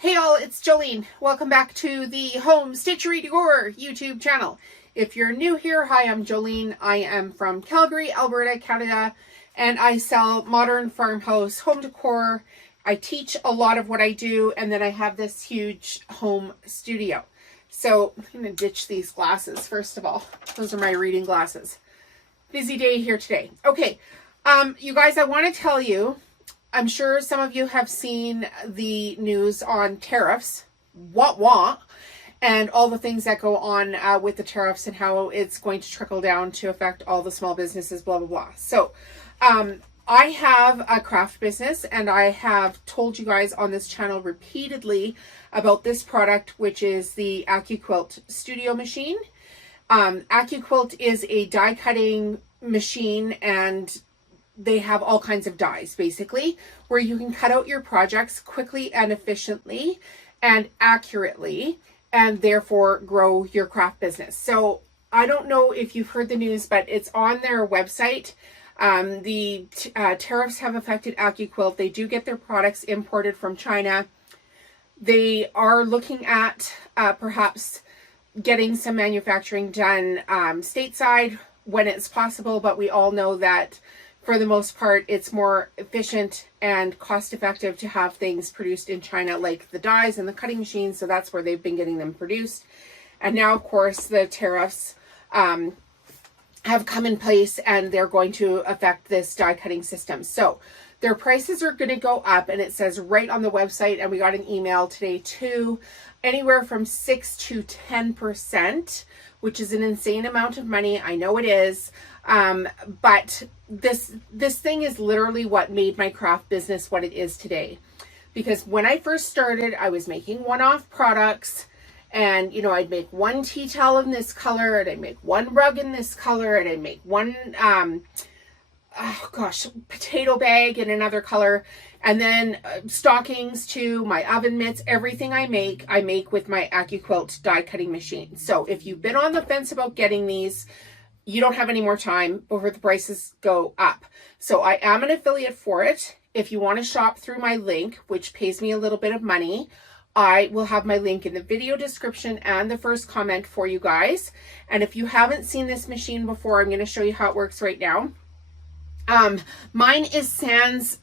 Hey all, it's Jolene. Welcome back to the Home Stitchery Decor YouTube channel. If you're new here, hi, I'm Jolene. I am from Calgary, Alberta, Canada, and I sell modern farmhouse home decor. I teach a lot of what I do, and then I have this huge home studio. So I'm going to ditch these glasses first of all. Those are my reading glasses. Busy day here today. Okay, you guys, I want to tell you, I'm sure some of you have seen the news on tariffs, and all the things that go on with the tariffs and how it's going to trickle down to affect all the small businesses, blah, blah, blah. So I have a craft business, and I have told you guys on this channel repeatedly about this product, which is the AccuQuilt Studio Machine. AccuQuilt is a die cutting machine, and they have all kinds of dies basically where you can cut out your projects quickly and efficiently and accurately, and therefore grow your craft business. So I don't know if you've heard the news, but it's on their website. The tariffs have affected AccuQuilt. They do get their products imported from China. They are looking at perhaps getting some manufacturing done stateside when it's possible, but we all know that for the most part, it's more efficient and cost effective to have things produced in China, like the dies and the cutting machines. So that's where they've been getting them produced. And now, of course, the tariffs have come in place, and they're going to affect this die cutting system. So their prices are going to go up, and it says right on the website, and we got an email today too, anywhere from 6 to 10%, which is an insane amount of money. I know it is. But this thing is literally what made my craft business what it is today. Because when I first started, I was making one-off products, and you know, I'd make one tea towel in this color, and I'd make one rug in this color, and I'd make one potato bag in another color, and then stockings to my oven mitts. Everything I make with my AccuQuilt die cutting machine. So if you've been on the fence about getting these, you don't have any more time before the prices go up. So I am an affiliate for it. If you want to shop through my link, which pays me a little bit of money, I will have my link in the video description and the first comment for you guys. And if you haven't seen this machine before, I'm going to show you how it works right now. Mine is sans.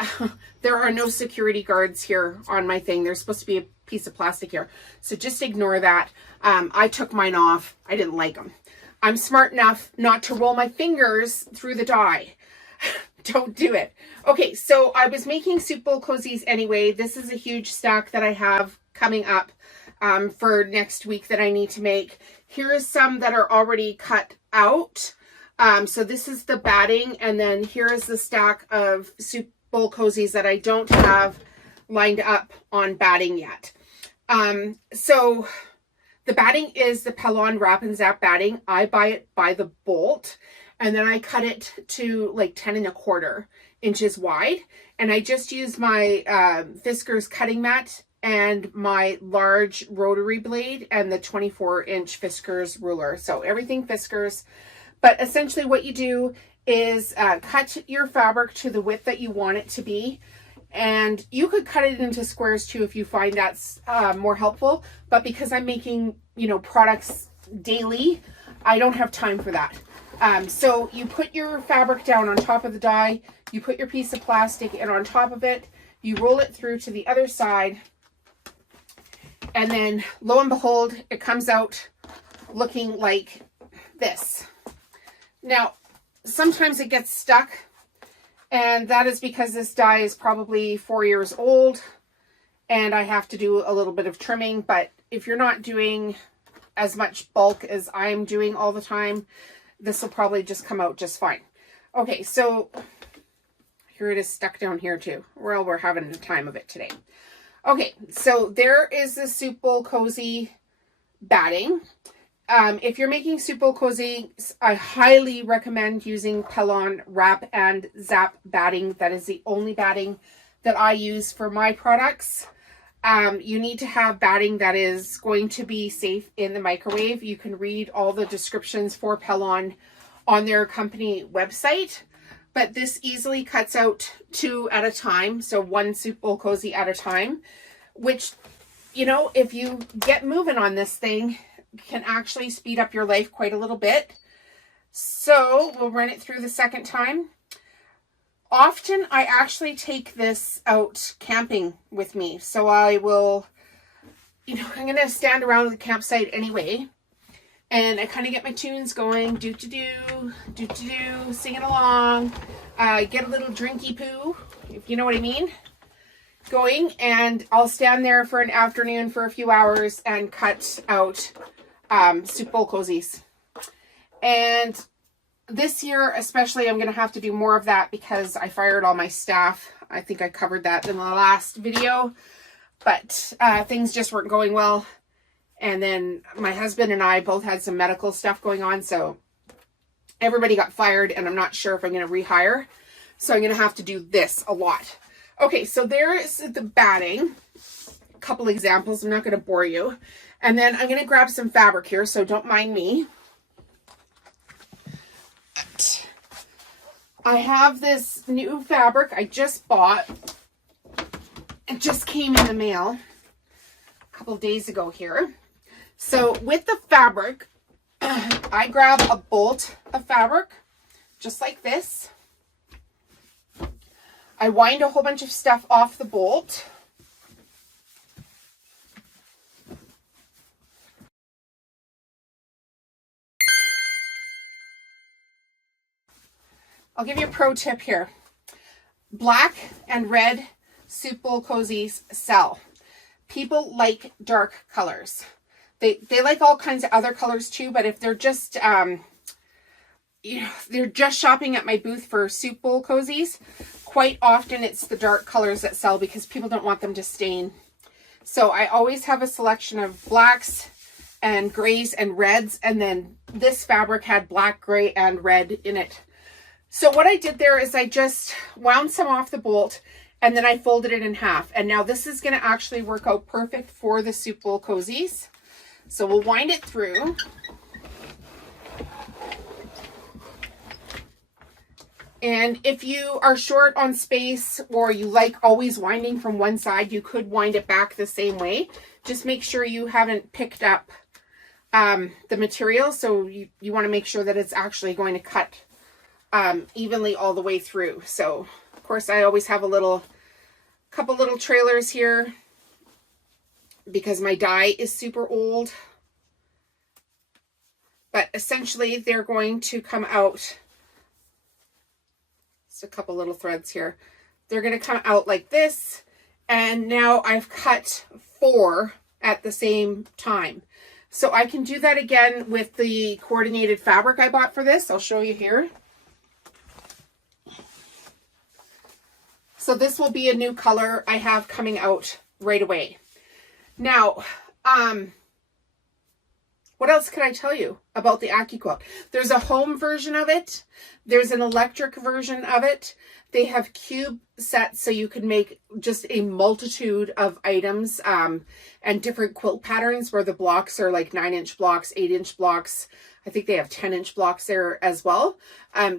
There are no security guards here on my thing. There's supposed to be a piece of plastic here, so just ignore that. I took mine off. I didn't like them. I'm smart enough not to roll my fingers through the die. Don't do it. Okay, so I was making soup bowl cozies anyway. This is a huge stack that I have coming up for next week that I need to make. Here is some that are already cut out. So this is the batting, and then here is the stack of soup bowl cozies that I don't have lined up on batting yet. So the batting is the Pellon Wrap and Zap batting. I buy it by the bolt, and then I cut it to like 10¼ inches wide. And I just use my Fiskars cutting mat and my large rotary blade and the 24-inch Fiskars ruler. So everything Fiskars. But essentially what you do is cut your fabric to the width that you want it to be. And you could cut it into squares too if you find that's more helpful. But because I'm making, you know, products daily, I don't have time for that. So you put your fabric down on top of the die. You put your piece of plastic in on top of it. You roll it through to the other side. And then lo and behold, it comes out looking like this. Now, sometimes it gets stuck, and that is because this die is probably 4 years old, and I have to do a little bit of trimming. But if you're not doing as much bulk as I'm doing all the time, this will probably just come out just fine. Okay, so here it is stuck down here too. Well, we're having the time of it today. Okay, so there is the soup bowl cozy batting. If you're making soup bowl cozies, I highly recommend using Pellon Wrap and Zap batting. That is the only batting that I use for my products. You need to have batting that is going to be safe in the microwave. You can read all the descriptions for Pellon on their company website. but this easily cuts out 2 at a time, so 1 soup bowl cozy at a time, which, you know, if you get moving on this thing, can actually speed up your life quite a little bit. So we'll run it through the second time. Often I actually take this out camping with me. So I will, you know, I'm going to stand around the campsite anyway. And I kind of get my tunes going, do-do-do, singing along. Get a little drinky poo, if you know what I mean, going. And I'll stand there for an afternoon for a few hours and cut out soup bowl cozies. And this year especially, I'm going to have to do more of that because I fired all my staff. I think I covered that in the last video. But things just weren't going well. And then my husband and I both had some medical stuff going on. So everybody got fired and I'm not sure if I'm going to rehire. So I'm going to have to do this a lot. Okay, so there's the batting. A couple examples. I'm not going to bore you. And then I'm going to grab some fabric here. So don't mind me. I have this new fabric I just bought. It just came in the mail a couple days ago here. So with the fabric, I grab a bolt of fabric, just like this. I wind a whole bunch of stuff off the bolt. I'll give you a pro tip here. Black and red soup bowl cozies sell. People like dark colors. They like all kinds of other colors too, but if they're just, you know, they're just shopping at my booth for soup bowl cozies, quite often it's the dark colors that sell because people don't want them to stain. So I always have a selection of blacks and grays and reds, and then this fabric had black, gray, and red in it. So what I did there is I just wound some off the bolt and then I folded it in half. And now this is going to actually work out perfect for the soup bowl cozies. So we'll wind it through. And if you are short on space or you like always winding from one side, you could wind it back the same way. Just make sure you haven't picked up the material. So you want to make sure that it's actually going to cut evenly all the way through. So of course I always have a couple little trailers here because my dye is super old, but essentially they're going to come out, just a couple little threads here. They're going to come out like this. And now I've cut 4 at the same time. So I can do that again with the coordinated fabric I bought for this. I'll show you here. So this will be a new color I have coming out right away. Now, what else can I tell you about the AccuQuilt? There's a home version of it. There's an electric version of it. They have cube sets so you can make just a multitude of items and different quilt patterns where the blocks are like 9-inch blocks, 8-inch blocks. I think they have 10-inch blocks there as well.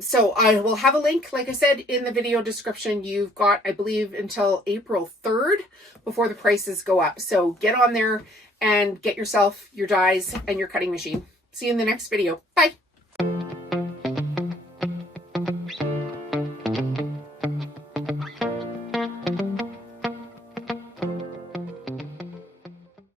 So I will have a link, like I said, in the video description. You've got, I believe, until April 3rd before the prices go up. So get on there and get yourself your dies and your cutting machine. See you in the next video. Bye.